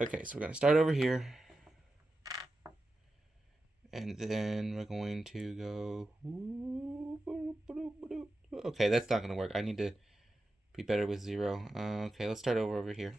Okay, so we're going to start over here. And then we're going to go... Okay, that's not going to work. I need to be better with 0. Okay, let's start over here.